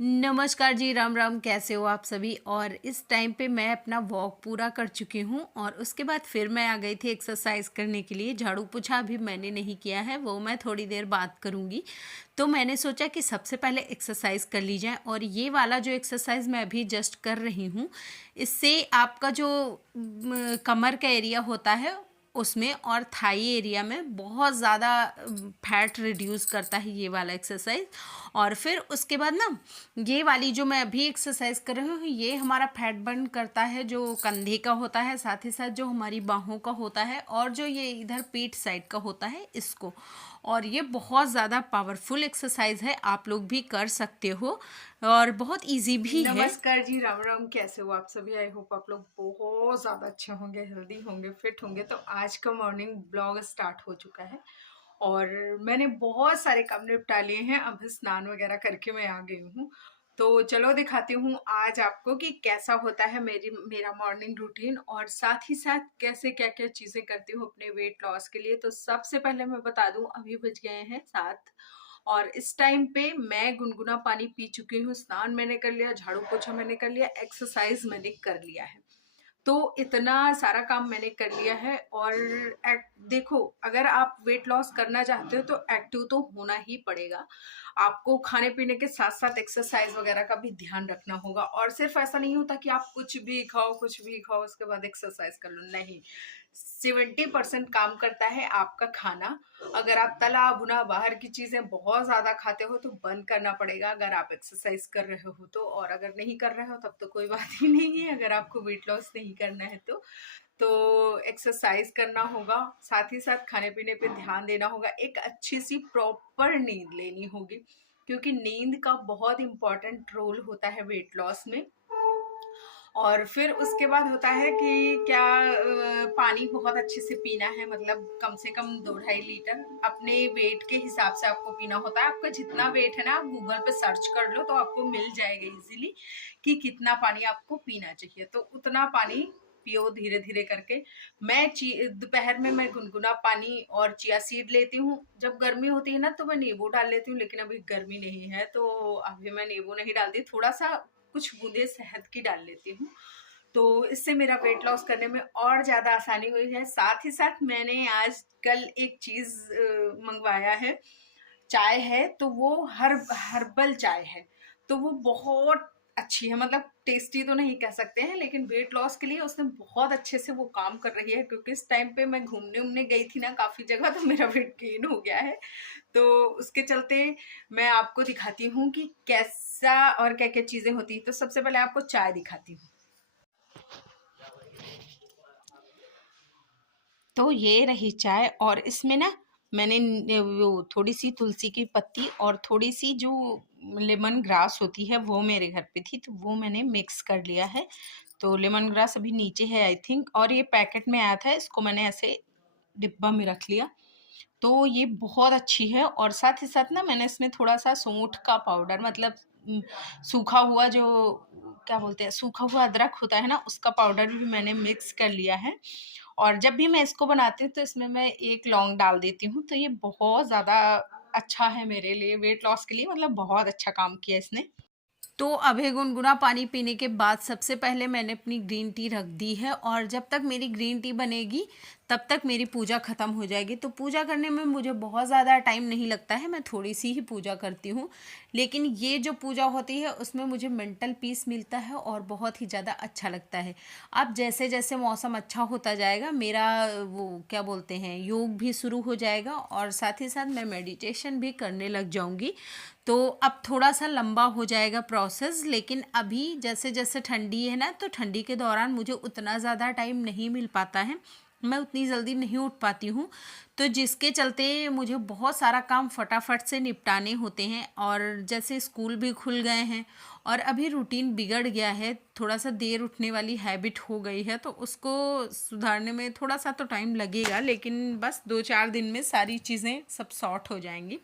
नमस्कार जी, राम राम। कैसे हो आप सभी। और इस टाइम पे मैं अपना वॉक पूरा कर चुकी हूँ और उसके बाद फिर मैं आ गई थी एक्सरसाइज करने के लिए। झाड़ू पोछा अभी मैंने नहीं किया है, वो मैं थोड़ी देर बाद करूँगी। तो मैंने सोचा कि सबसे पहले एक्सरसाइज कर ली जाए, और ये वाला जो एक्सरसाइज मैं अभी जस्ट कर रही हूँ, इससे आपका जो कमर का एरिया होता है उसमें और थाई एरिया में बहुत ज़्यादा फैट रिड्यूस करता है ये वाला एक्सरसाइज। और फिर उसके बाद ना, ये वाली जो मैं अभी एक्सरसाइज कर रही हूँ, ये हमारा फैट बर्न करता है, जो कंधे का होता है, साथ ही साथ जो हमारी बाहों का होता है और जो ये इधर पीठ साइड का होता है इसको। और ये बहुत ज़्यादा पावरफुल एक्सरसाइज है, आप लोग भी कर सकते हो और बहुत इजी भी है। नमस्कार जी, राम राम। कैसे हो आप सभी? आई होप आप लोग बहुत ज़्यादा अच्छे होंगे, हेल्दी होंगे, फिट होंगे। तो आज का मॉर्निंग ब्लॉग स्टार्ट हो चुका है और मैंने बहुत सारे काम निपटा लिए हैं। अभी स्नान वगैरह करके मैं आ गई हूँ। तो चलो दिखाती हूँ आज आपको कि कैसा होता है मेरा मॉर्निंग रूटीन, और साथ ही साथ कैसे क्या क्या चीज़ें करती हूँ अपने वेट लॉस के लिए। तो सबसे पहले मैं बता दूँ, अभी बज गए हैं 7 और इस टाइम पे मैं गुनगुना पानी पी चुकी हूँ। स्नान मैंने कर लिया, झाड़ू पोछा मैंने कर लिया, एक्सरसाइज मैंने कर लिया है। तो इतना सारा काम मैंने कर लिया है। और देखो, अगर आप वेट लॉस करना चाहते हो तो एक्टिव तो होना ही पड़ेगा। आपको खाने पीने के साथ साथ एक्सरसाइज वगैरह का भी ध्यान रखना होगा। और सिर्फ ऐसा नहीं होता कि आप कुछ भी खाओ उसके बाद एक्सरसाइज कर लो, नहीं। 70% काम करता है आपका खाना। अगर आप तला भुना बाहर की चीजें बहुत ज्यादा खाते हो तो बंद करना पड़ेगा अगर आप एक्सरसाइज कर रहे हो तो। और अगर नहीं कर रहे हो तब तो कोई बात ही नहीं है, अगर आपको वेट लॉस नहीं करना है तो एक्सरसाइज करना होगा। साथ ही साथ खाने पीने पे ध्यान देना होगा, एक अच्छी सी प्रॉपर नींद लेनी होगी, क्योंकि नींद का बहुत इंपॉर्टेंट रोल होता है वेट लॉस में। और फिर उसके बाद होता है कि क्या पानी बहुत अच्छे से पीना है, मतलब कम से कम 2-2.5 लीटर अपने वेट के हिसाब से आपको पीना होता है। आपका जितना वेट है ना, आप गूगल पे सर्च कर लो तो आपको मिल जाएगा इजीली कि कितना पानी आपको पीना चाहिए। तो उतना पानी पियो धीरे धीरे करके। मैं दोपहर में मैं गुनगुना पानी और चिया सीड लेती हूँ। जब गर्मी होती है ना तो मैं नींबू डाल लेती हूँ, लेकिन अभी गर्मी नहीं है तो अभी मैं नींबू नहीं डालती। थोड़ा सा कुछ बूंदे शहद की डाल लेती हूँ, तो इससे मेरा वेट लॉस करने में और ज़्यादा आसानी हुई है। साथ ही साथ मैंने आज कल एक चीज़ मंगवाया है, चाय है, तो वो हर्बल चाय है। तो वो बहुत अच्छी है, मतलब टेस्टी तो नहीं कह सकते हैं, लेकिन वेट लॉस के लिए उसने बहुत अच्छे से वो काम कर रही है। क्योंकि इस टाइम पे मैं घूमने उमने गई थी ना काफ़ी जगह, तो मेरा वेट गेन हो गया है। तो उसके चलते मैं आपको दिखाती हूँ कि कैसा और क्या क्या चीज़ें होती हैं। तो सबसे पहले आपको चाय दिखाती हूँ। तो ये रही चाय, और इसमें ना मैंने वो थोड़ी सी तुलसी की पत्ती और थोड़ी सी जो लेमन ग्रास होती है वो मेरे घर पे थी, तो वो मैंने मिक्स कर लिया है। तो लेमन ग्रास अभी नीचे है आई थिंक, और ये पैकेट में आया था, इसको मैंने ऐसे डिब्बा में रख लिया। तो ये बहुत अच्छी है। और साथ ही साथ ना मैंने इसमें थोड़ा सा सूंठ का पाउडर, मतलब सूखा हुआ जो क्या बोलते हैं, सूखा हुआ अदरक होता है ना, उसका पाउडर भी मैंने मिक्स कर लिया है। और जब भी मैं इसको बनाती हूँ तो इसमें मैं एक लौंग डाल देती हूँ। तो ये बहुत ज़्यादा अच्छा है मेरे लिए, वेट लॉस के लिए, मतलब बहुत अच्छा काम किया इसने। तो अभी गुनगुना पानी पीने के बाद सबसे पहले मैंने अपनी ग्रीन टी रख दी है, और जब तक मेरी ग्रीन टी बनेगी तब तक मेरी पूजा ख़त्म हो जाएगी। तो पूजा करने में मुझे बहुत ज़्यादा टाइम नहीं लगता है, मैं थोड़ी सी ही पूजा करती हूँ। लेकिन ये जो पूजा होती है उसमें मुझे मेंटल पीस मिलता है और बहुत ही ज़्यादा अच्छा लगता है। अब जैसे जैसे मौसम अच्छा होता जाएगा, मेरा वो क्या बोलते हैं, योग भी शुरू हो जाएगा, और साथ ही साथ मैं मेडिटेशन भी करने लग जाऊँगी। तो अब थोड़ा सा लंबा हो जाएगा प्रोसेस, लेकिन अभी जैसे जैसे ठंडी है ना, तो ठंडी के दौरान मुझे उतना ज़्यादा टाइम नहीं मिल पाता है, मैं उतनी जल्दी नहीं उठ पाती हूँ। तो जिसके चलते मुझे बहुत सारा काम फटाफट से निपटाने होते हैं। और जैसे स्कूल भी खुल गए हैं और अभी रूटीन बिगड़ गया है, थोड़ा सा देर उठने वाली हैबिट हो गई है, तो उसको सुधारने में थोड़ा सा तो टाइम लगेगा, लेकिन बस 2-4 दिन में सारी चीज़ें सब सॉर्ट हो जाएंगी।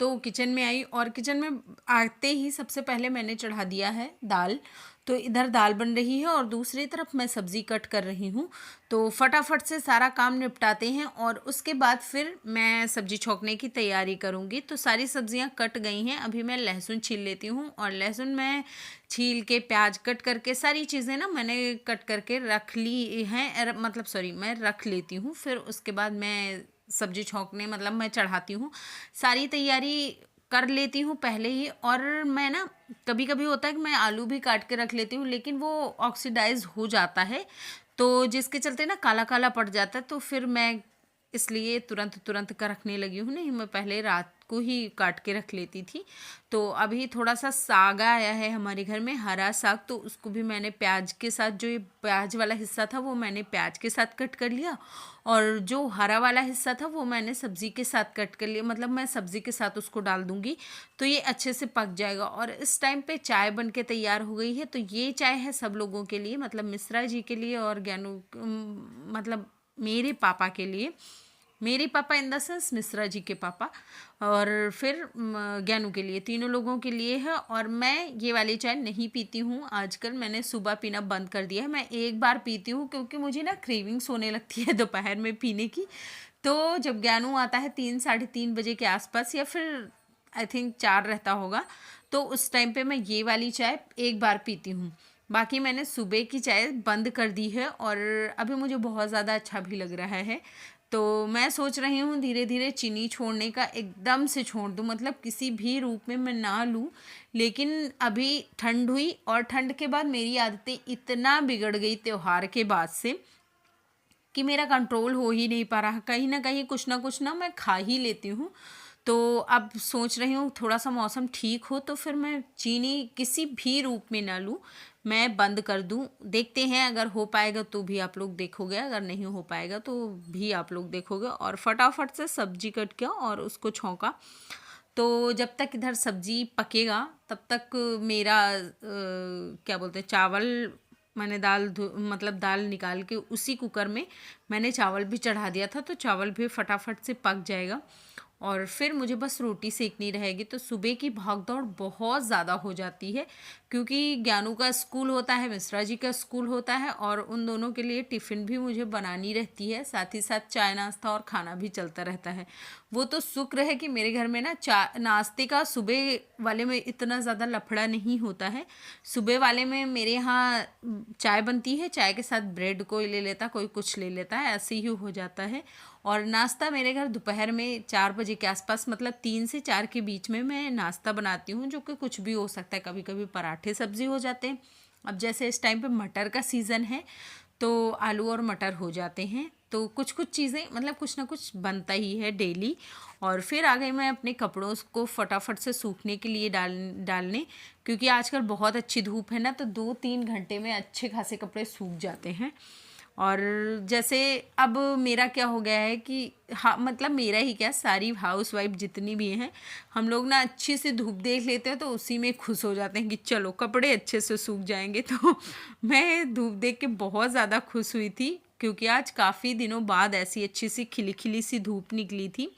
तो तो किचन में आई और किचन में आते ही सबसे पहले मैंने चढ़ा दिया है दाल। तो इधर दाल बन रही है और दूसरी तरफ मैं सब्ज़ी कट कर रही हूँ। तो फटाफट से सारा काम निपटाते हैं और उसके बाद फिर मैं सब्ज़ी छौंकने की तैयारी करूँगी। तो सारी सब्ज़ियाँ कट गई हैं, अभी मैं लहसुन छील लेती हूँ और लहसुन मैं छील के प्याज कट करके सारी चीज़ें ना मैंने कट करके रख ली हैं, मतलब सॉरी मैं रख लेती हूँ। फिर उसके बाद मैं सब्ज़ी छौंकने मतलब मैं चढ़ाती हूँ, सारी तैयारी कर लेती हूँ पहले ही। और मैं ना कभी कभी होता है कि मैं आलू भी काट के रख लेती हूँ लेकिन वो ऑक्सीडाइज हो जाता है, तो जिसके चलते ना काला काला पड़ जाता है। तो फिर मैं इसलिए तुरंत तुरंत का रखने लगी हूँ, नहीं मैं पहले रात को ही काट के रख लेती थी। तो अभी थोड़ा सा साग आया है हमारे घर में, हरा साग, तो उसको भी मैंने प्याज के साथ, जो ये प्याज वाला हिस्सा था वो मैंने प्याज के साथ कट कर लिया और जो हरा वाला हिस्सा था वो मैंने सब्ज़ी के साथ कट कर लिया, मतलब मैं सब्ज़ी के साथ उसको डाल दूँगी तो ये अच्छे से पक जाएगा। और इस टाइम पे चाय बन के तैयार हो गई है। तो ये चाय है सब लोगों के लिए, मतलब मिश्रा जी के लिए और ज्ञानू मतलब मेरे पापा के लिए, मेरे पापा in the sense Mishra ji के पापा, और फिर ज्ञानू के लिए, तीनों लोगों के लिए है। और मैं ये वाली चाय नहीं पीती हूँ आजकल, मैंने सुबह पीना बंद कर दिया है। मैं एक बार पीती हूँ क्योंकि मुझे ना क्रेविंग्स होने लगती है दोपहर में पीने की। तो जब ज्ञानू आता है 3 साढ़े 3 बजे के आसपास, या फिर आई थिंक 4 रहता होगा, तो उस टाइम पे मैं ये वाली चाय एक बार पीती हूँ। बाकी मैंने सुबह की चाय बंद कर दी है और अभी मुझे बहुत ज़्यादा अच्छा भी लग रहा है। तो मैं सोच रही हूँ धीरे धीरे चीनी छोड़ने का, एकदम से छोड़ दूँ, मतलब किसी भी रूप में मैं ना लूँ। लेकिन अभी ठंड हुई और ठंड के बाद मेरी आदतें इतना बिगड़ गई त्योहार के बाद से कि मेरा कंट्रोल हो ही नहीं पा रहा, कहीं ना कुछ ना मैं खा ही लेती हूँ। तो अब सोच रही हूँ थोड़ा सा मौसम ठीक हो तो फिर मैं चीनी किसी भी रूप में ना लूँ, मैं बंद कर दूँ। देखते हैं, अगर हो पाएगा तो भी आप लोग देखोगे, अगर नहीं हो पाएगा तो भी आप लोग देखोगे। और फटाफट से सब्जी कट किया और उसको छौंका। तो जब तक इधर सब्जी पकेगा तब तक मेरा क्या बोलते हैं, चावल मैंने मतलब दाल निकाल के उसी कुकर में मैंने चावल भी चढ़ा दिया था, तो चावल भी फटाफट से पक जाएगा और फिर मुझे बस रोटी सेकनी रहेगी। तो सुबह की भागदौड़ बहुत ज़्यादा हो जाती है क्योंकि ज्ञानू का स्कूल होता है, मिश्रा जी का स्कूल होता है और उन दोनों के लिए टिफ़िन भी मुझे बनानी रहती है, साथ ही साथ चाय नाश्ता और खाना भी चलता रहता है। वो तो शुक्र है कि मेरे घर में ना चाय नाश्ते का सुबह वाले में इतना ज़्यादा लफड़ा नहीं होता है। सुबह वाले में मेरे यहाँ चाय बनती है, चाय के साथ ब्रेड कोई ले लेता, कोई कुछ ले लेता है, ऐसे ही हो जाता है। और नाश्ता मेरे घर दोपहर में 4 बजे के आसपास, मतलब 3 से 4 के बीच में मैं नाश्ता बनाती हूँ, जो कि कुछ भी हो सकता है, कभी कभी पराठे सब्जी हो जाते हैं। अब जैसे इस टाइम पे मटर का सीज़न है तो आलू और मटर हो जाते हैं, तो कुछ कुछ चीज़ें मतलब कुछ ना कुछ बनता ही है डेली। और फिर आ गई मैं अपने कपड़ों को फटाफट से सूखने के लिए डालने, क्योंकि आजकल बहुत अच्छी धूप है ना, तो 2-3 घंटे में अच्छे खासे कपड़े सूख जाते हैं। और जैसे अब मेरा क्या हो गया है कि हाँ, मतलब मेरा ही क्या, सारी हाउसवाइफ जितनी भी हैं, हम लोग ना अच्छी से धूप देख लेते हैं तो उसी में खुश हो जाते हैं कि चलो कपड़े अच्छे से सूख जाएंगे। तो मैं धूप देख के बहुत ज़्यादा खुश हुई थी क्योंकि आज काफ़ी दिनों बाद ऐसी अच्छी सी खिली खिली सी धूप निकली थी।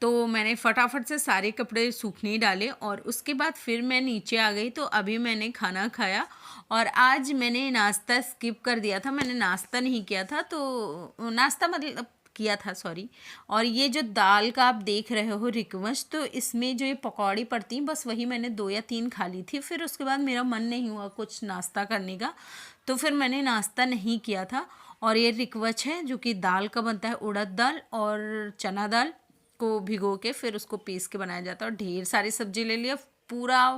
तो मैंने फटाफट से सारे कपड़े सूखने डाले और उसके बाद फिर मैं नीचे आ गई। तो अभी मैंने खाना खाया और आज मैंने नाश्ता स्किप कर दिया था, मैंने नाश्ता नहीं किया था, तो नाश्ता मतलब किया था सॉरी। और ये जो दाल का आप देख रहे हो रिकवच, तो इसमें जो ये पकौड़ी पड़ती हैं बस वही मैंने 2 या 3 खा ली थी। फिर उसके बाद मेरा मन नहीं हुआ कुछ नाश्ता करने का, तो फिर मैंने नाश्ता नहीं किया था। और ये रिकवच है जो कि दाल का बनता है, उड़द दाल और चना दाल को भिगो के फिर उसको पीस के बनाया जाता है। और ढेर सारी सब्जी ले लिया, पूरा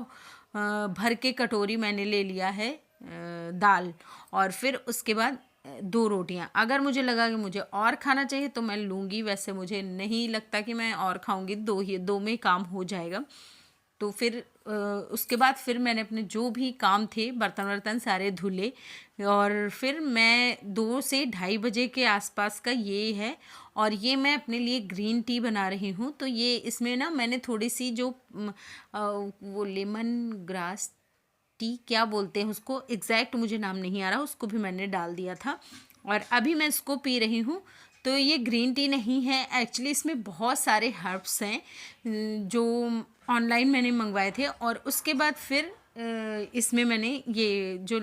भर के कटोरी मैंने ले लिया है दाल। और फिर उसके बाद 2 रोटियां, अगर मुझे लगा कि मुझे और खाना चाहिए तो मैं लूँगी, वैसे मुझे नहीं लगता कि मैं और खाऊंगी, 2 में काम हो जाएगा। तो फिर उसके बाद फिर मैंने अपने जो भी काम थे बर्तन वर्तन सारे धुले और फिर मैं 2 से 2:30 बजे के आसपास का ये है। और ये मैं अपने लिए ग्रीन टी बना रही हूँ। तो ये इसमें ना मैंने थोड़ी सी जो वो लेमन ग्रास टी क्या बोलते हैं उसको, एग्जैक्ट मुझे नाम नहीं आ रहा, उसको भी मैंने डाल दिया था और अभी मैं इसको पी रही हूँ। तो ये ग्रीन टी नहीं है, एक्चुअली इसमें बहुत सारे हर्ब्स हैं जो ऑनलाइन मैंने मंगवाए थे। और उसके बाद फिर इसमें मैंने ये जो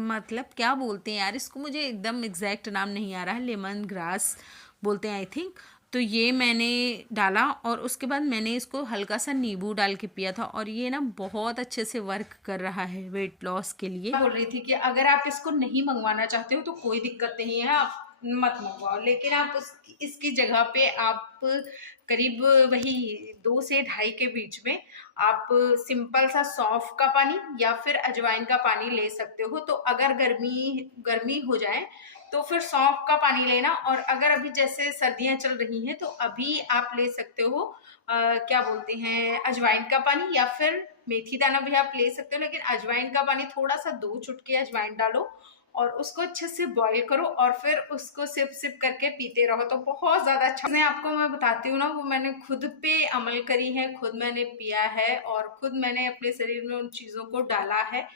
मतलब क्या बोलते हैं यार इसको, मुझे एकदम एग्जैक्ट नाम नहीं आ रहा है, लेमन ग्रास बोलते हैं आई थिंक। तो ये मैंने डाला और उसके बाद मैंने इसको हल्का सा नींबू डाल के पिया था, और ये ना बहुत अच्छे से वर्क कर रहा है वेट लॉस के लिए। बोल रही थी कि अगर आप इसको नहीं मंगवाना चाहते हो तो कोई दिक्कत नहीं है, आप मत मंगवाओ, लेकिन आप इसकी जगह पे आप करीब वही 2 से 2.5 के बीच में आप सिंपल सा सौंफ का पानी या फिर अजवाइन का पानी ले सकते हो। तो अगर गर्मी गर्मी हो जाए तो फिर सौंफ का पानी लेना, और अगर अभी जैसे सर्दियां चल रही हैं तो अभी आप ले सकते हो क्या बोलते हैं अजवाइन का पानी, या फिर मेथी दाना भी आप ले सकते हो। लेकिन अजवाइन का पानी थोड़ा सा 2 चुटकी अजवाइन डालो और उसको अच्छे से बॉईल करो और फिर उसको सिप सिप करके पीते रहो, तो बहुत ज्यादा अच्छा। मैं आपको मैं बताती हूँ ना, वो मैंने खुद पे अमल करी है, खुद मैंने पिया है और खुद मैंने अपने शरीर में उन चीजों को डाला है,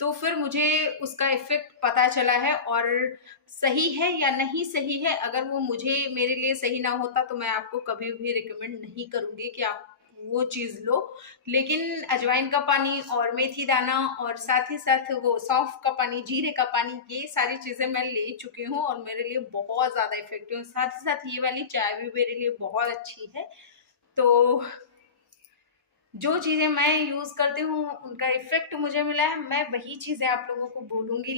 तो फिर मुझे उसका इफेक्ट पता चला है। और सही है या नहीं सही है, अगर वो मुझे मेरे लिए सही ना होता तो मैं आपको कभी भी रिकमेंड नहीं करूंगी कि आप वो चीज लो। लेकिन अजवाइन का पानी और मेथी दाना और साथ ही साथ वो सौंफ का पानी, जीरे का पानी, ये सारी चीजें मैं ले चुकी हूँ और मेरे लिए बहुत ज्यादा इफेक्टिव है। साथ ही साथ ये वाली चाय भी मेरे लिए बहुत अच्छी है। तो जो चीजें मैं यूज करती हूँ उनका इफेक्ट मुझे मिला है, मैं वही चीजें आप लोगों को बोलूंगी।